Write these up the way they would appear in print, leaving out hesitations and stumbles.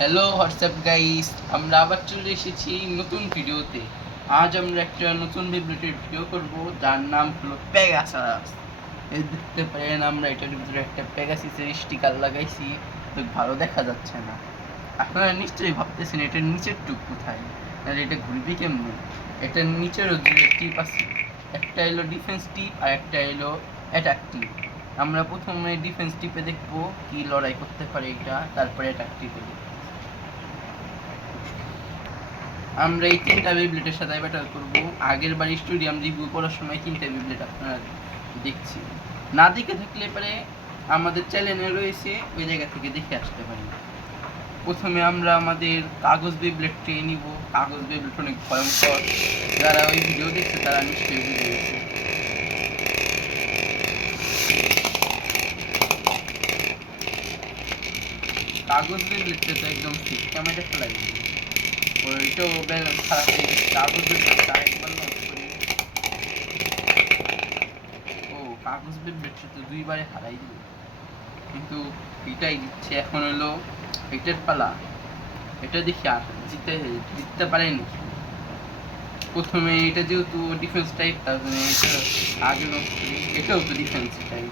Hello WhatsApp guys, আমরা আবার চলে এসেছি নতুন ভিডিওতে। আজ আমরা একটা নতুন বিবলেটের ভিডিও করব যার নাম হলো পেগাসাস। এই দেখতে পারেন আমরা এটার ভিতরে একটা পেগাসিসের স্টিকার লাগাইছি, তো ভালো দেখা যাচ্ছে না। আপনারা নিশ্চয়ই ভাবতেছেন এটার নিচের টুক কোথায়, আর এটা ঘুরবে কেমনি। এটার নিচেরও দুটো টিপ আছে, একটা এলো ডিফেন্স টিপ আর একটা এলো অ্যাটাক টিপ। আমরা প্রথমে ডিফেন্স টিপে দেখবো কি লড়াই করতে পারে এটা, তারপরে অ্যাটাক টিপে দেখবো। আমরা এই তিনটা বেবলেটের সাথে ব্যাটল করব। আগের বার স্টেডিয়াম রিভিউ করার সময় তিনটা বেবলেট আপনারা দেখছি, না দেখে থাকলে পরে আমাদের চ্যানেলে রয়েছে, ওই জায়গা থেকে দেখে আসতে পারি। প্রথমে আমরা আমাদের কাগজ বেবলেটটি নিব। কাগজ বেবলেট অনেক ভয়ঙ্কর, যারা ওই ভিডিও দেখছে তারা নিশ্চয়ই বুঝে গেছে। কাগজ বেবলেটটা তো একদম ঠিক ক্যামেরা ফেলাই ওইটাও ব্যালেন্স খারাপ হয়ে গেছে। কাগজ বেবলেটটা আরেকবার নষ্ট করি। কাগজ বেবলেটটা তো দুইবারে হারাই দিল, কিন্তু এটাই দিচ্ছে। এখন হলো এটার পালা, এটা দেখি আর জিততে পারেনি। প্রথমে এটা যেহেতু ডিফেন্স টাইপ, তার জন্য এটা আগে নষ্ট করি। এটাও তো ডিফেন্স টাইপ,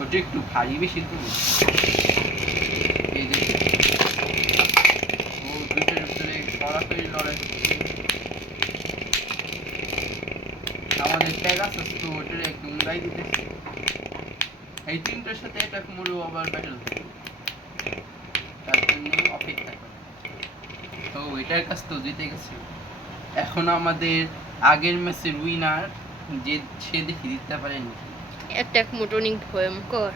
ওটা একটু ভারী বেশি তো। এই যে ও দুইটার ভিতরে সরাসরি লড়াই করছে। আমাদের পেগাসাস তো ওটার একদম উড়াই দিতেছে। এই তিনটার সাথে এটা মরেও আবার ব্যাটল হবে, তার জন্য অপেক্ষা করে। তো এটার কাছ তো জিতে গেছে। এখন আমাদের আগের ম্যাচের উইনার যে, সে দেখি দিতে পারে নাকি। অ্যাটাক মোড অনেক ভয়ঙ্কর।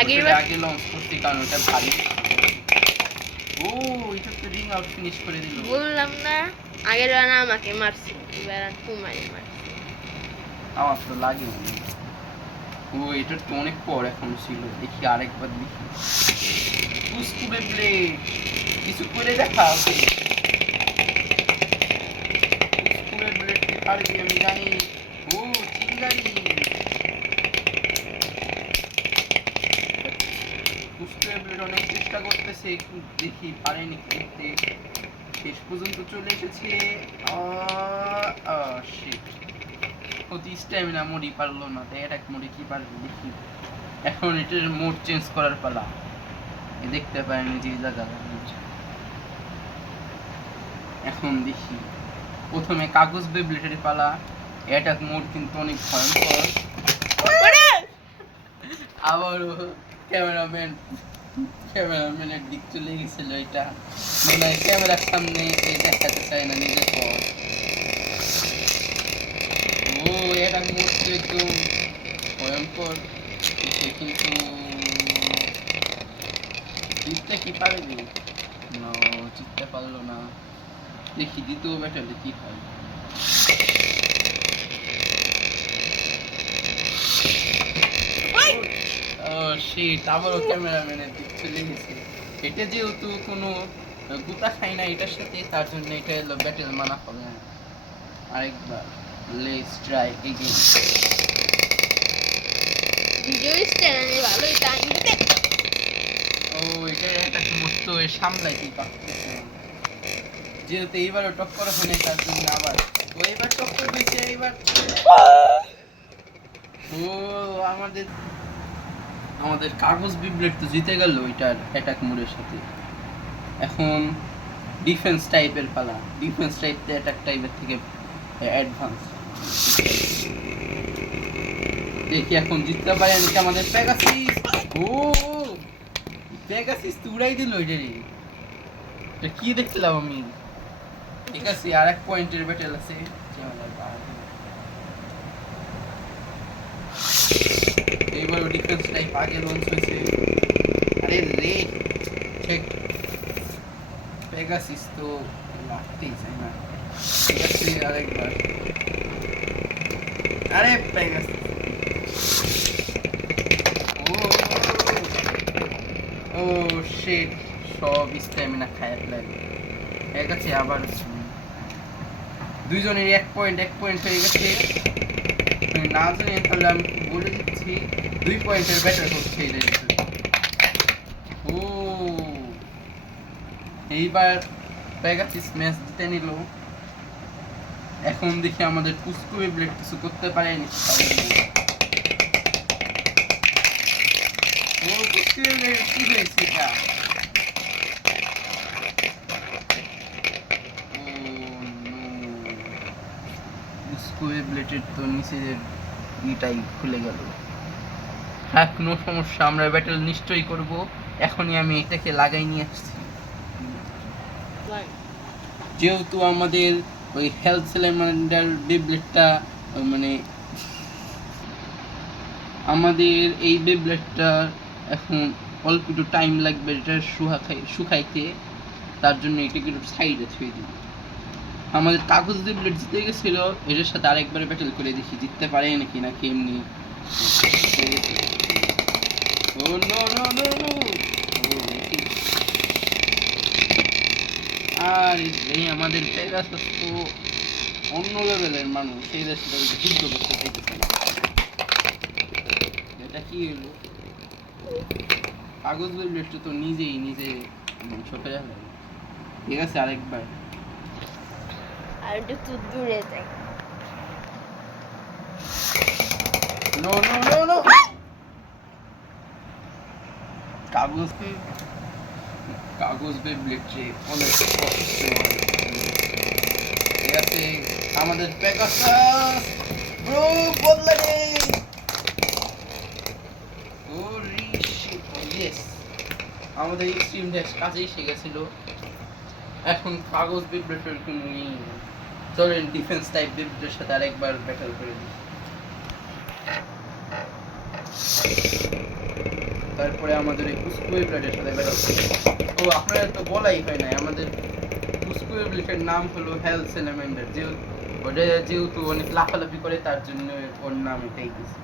আগে লঞ্চ করতে, কারণ ওটা ভারী। ও এটা তো রিং আউট ফিনিশ করে দিল। বললাম না, আগের বার আমাকে মারছে, এবার আর তোমায় মারছে। আমার তো লাগে মনে। ও এটার তো অনেক পর এখন ছিল, দেখি আরেকবার দেখি। পুস্কুবে ব্লেড কিছু করে দেখা ওকে। পুস্কুবে ব্লেড কে পারবি আমি জানি। ও চিঙ্গারি। পুস্কুবে ব্লেড অনেক চেষ্টা করতেছে, দেখি পারেনি করতে। শেষ পর্যন্ত চলে এসেছে। শিট, অতি স্ট্যামিনা মোডই পারলো না, তাই অ্যাটাক মোডে কি পারবে দেখি। এখন এটার মোড চেঞ্জ করার পালা। দেখতে পারেন যে জায়গা। এখন দেখি প্রথমে কাগজ বেবলেটের পালা। অ্যাটাক মোড কিন্তু অনেক ভয়ঙ্কর। আবারও ক্যামেরাম্যানের দিক চলে গেছিল। এটা মনে হয় ক্যামেরার সামনে দেখাতে চায় না নিজের পর। ও অ্যাটাক মোড তো একদম ভয়ঙ্কর, কিন্তু জিততে কি পারবে? না, জিততে পারলো না। দেখি দ্বিতীয় ব্যাটেলে কি হয়। আবারও ক্যামেরাম্যানের দিক চলে গেছে। এটা যেহেতু কোনো গুতা খায় না এটার সাথে, তার জন্য এটা হলো ব্যাটেল মানা হবে না। আরেকবার লেটস ট্রাই এগেইন। ভিডিও চ্যানেলে ভালোই টাইম দিতে। ও এটা একটা সমস্ত সামলাইতেই পারতেছে না। যেহেতু এইবারও টক্কর হয়নি, তার জন্য আবার ও এবার টক্কর হয়েছে। এইবার ও আমাদের আমাদের কাগজ বিবলেট তো জিতে গেল এটার অ্যাটাক মোডের সাথে। এখন ডিফেন্স টাইপের পালা। ডিফেন্স টাইপ অ্যাটাক টাইপের থেকে অ্যাডভান্স। দেখি এখন জিততে পারে নাকি আমাদের পেগাসিস। ও পেগাসিস তো উড়াই দিল এটারে। এটা কি দেখলাম আমি। ঠিক আছে, আর এক পয়েন্টের ব্যাটেল আছে। এইবারও ডিফেন্স টাইপ আগে লঞ্চ হয়েছে। আরে রে ঠিক, পেগাসিস তো লাগতেই চাই না। ঠিক আছে আরেকবার। আরে পেগাসিস, ও শিট, সব স্ট্যামিনা খায় ফেলে। এক আছে আবার দুইজনের এক পয়েন্ট হয়ে গেছে। না জানি তাহলে আমি বলে দিচ্ছি। দিয়েছি 2 পয়েন্টের ব্যাটার হচ্ছে এটা ভিতরে। ও এইবার পেগাসিস ম্যাচ জিতে নিল। এখন দেখি আমাদের পুস্কু ব্লেড কিছু করতে পারেনি। ও পুস্কু ব্লেড কি হয়েছে এটা? পুস্কু ব্লেডের তো নিচের ইটাই খুলে গেল। হ্যাঁ, কোনো সমস্যা, আমরা ব্যাটেল নিশ্চয়ই করব। এখনই আমি এটাকে লাগাই নিয়ে আসছি। যেহেতু আমাদের ওই হেলথ সেলেমান্ডার বেবলেটটা মানে আমাদের এই বেবলেটটা এখন অল্প একটু টাইম লাগবে এটা শুকাইতে, তার জন্য এটাকে একটু সাইডে থুয়ে দিব। আমাদের কাগজ বেবলেট জিতে গেছিল, এটার সাথে আরেকবার ব্যাটেল করে দেখি জিততে পারে নাকি না কেমনি। ও নো নো নো নো, আর এই আমাদের পেগাসাস তো অন্য লেভেলের মানুষ, সেই দেশে যুদ্ধ করতে চাইতেছে না। এটা কি হলো? কাগজ বেবলেটটা তো নিজেই নিজে ধ্বংস করে গেল। ঠিক আছে, আরেকবার। আর একটু দূরে যাই। নো নো নো নো, কাগজ কাগজ বেবলেটে অনেক কষ্ট হয়। ঠিক আছে, আমাদের পেগাসাস ব্রো বদলে দে। ও রিশি, ইয়েস, আমাদের এক্সট্রিম ড্যাশ কাজে এসে গেছিল। এখন কাগজ বেবলেটের কোনো চলেন ডিফেন্স টাইপ বেবলেটের সাথে আরেকবার ব্যাটল করে দিই। তারপরে আমাদের এই পুস্কু বেবলেটের সাথে ব্যাটল। ও আপনারা তো বলাই হয় নাই, আমাদের পুস্কু বেবলেটের নাম হলো হেলথ সেলেমান্ডার। যেহেতু অনেক লাফালাফি করে তার জন্য ওর নাম এটাই দিয়েছে।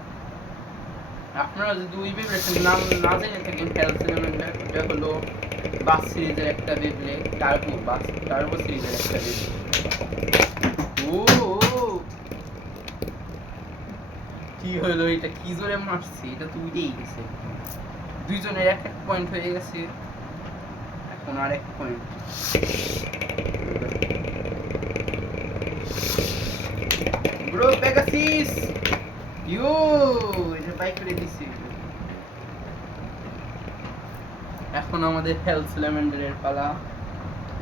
আপনারা যদি ওই বেবলেটের নাম না জেনে থাকেন, হেলথ সেলেমান্ডার ওটা হলো বাস সিরিজের একটা বেবলেট, টার্বো সিরিজের একটা বেবলেট। ও কি হলো এটা? কি জোরে মারছি, এটা তো উঠেই গেছে। দুইজনের এক এক পয়েন্ট হয়ে গেছে, এখন আর এক পয়েন্ট। ব্রো পেগাসিস ইউ, এটা বাইক করে দিছি। এখন আমাদের হেলথ সেলেমান্ডারের পালা।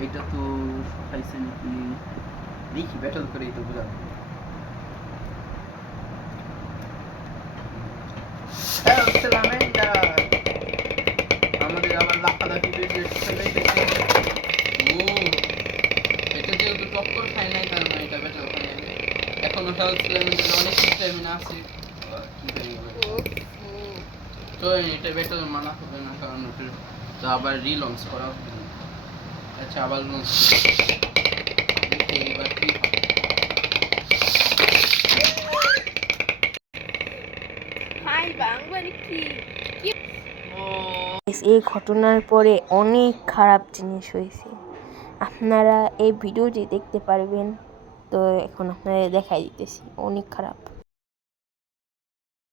এটা তো শুকাইছে নাকি দেখি, ব্যাটল করেই তো বুঝা। হেলথ সেলেমান্ডার আমাদের আবার লাফালাফি বেশি ফেলে দিয়েছে। ও এটা যেহেতু টক্কর খায় নাই, তার মানে এটা ব্যাটল খায় নাই। এখনো হেলথ সেলেমান্ডার অনেক স্ট্যামিনা আছে। তো এটা ব্যাটল মানা হবে না, কারণ ওটা তো আবার রিলঞ্চ করা হবে। আচ্ছা, আবার লঞ্চ এবার কি এই ঘটনার পরে অনেক খারাপ জিনিস হয়েছে, আপনারা এই ভিডিওটি দেখতে পারবেন। তো এখন আপনাদের দেখাই দিতেছি, অনেক খারাপ।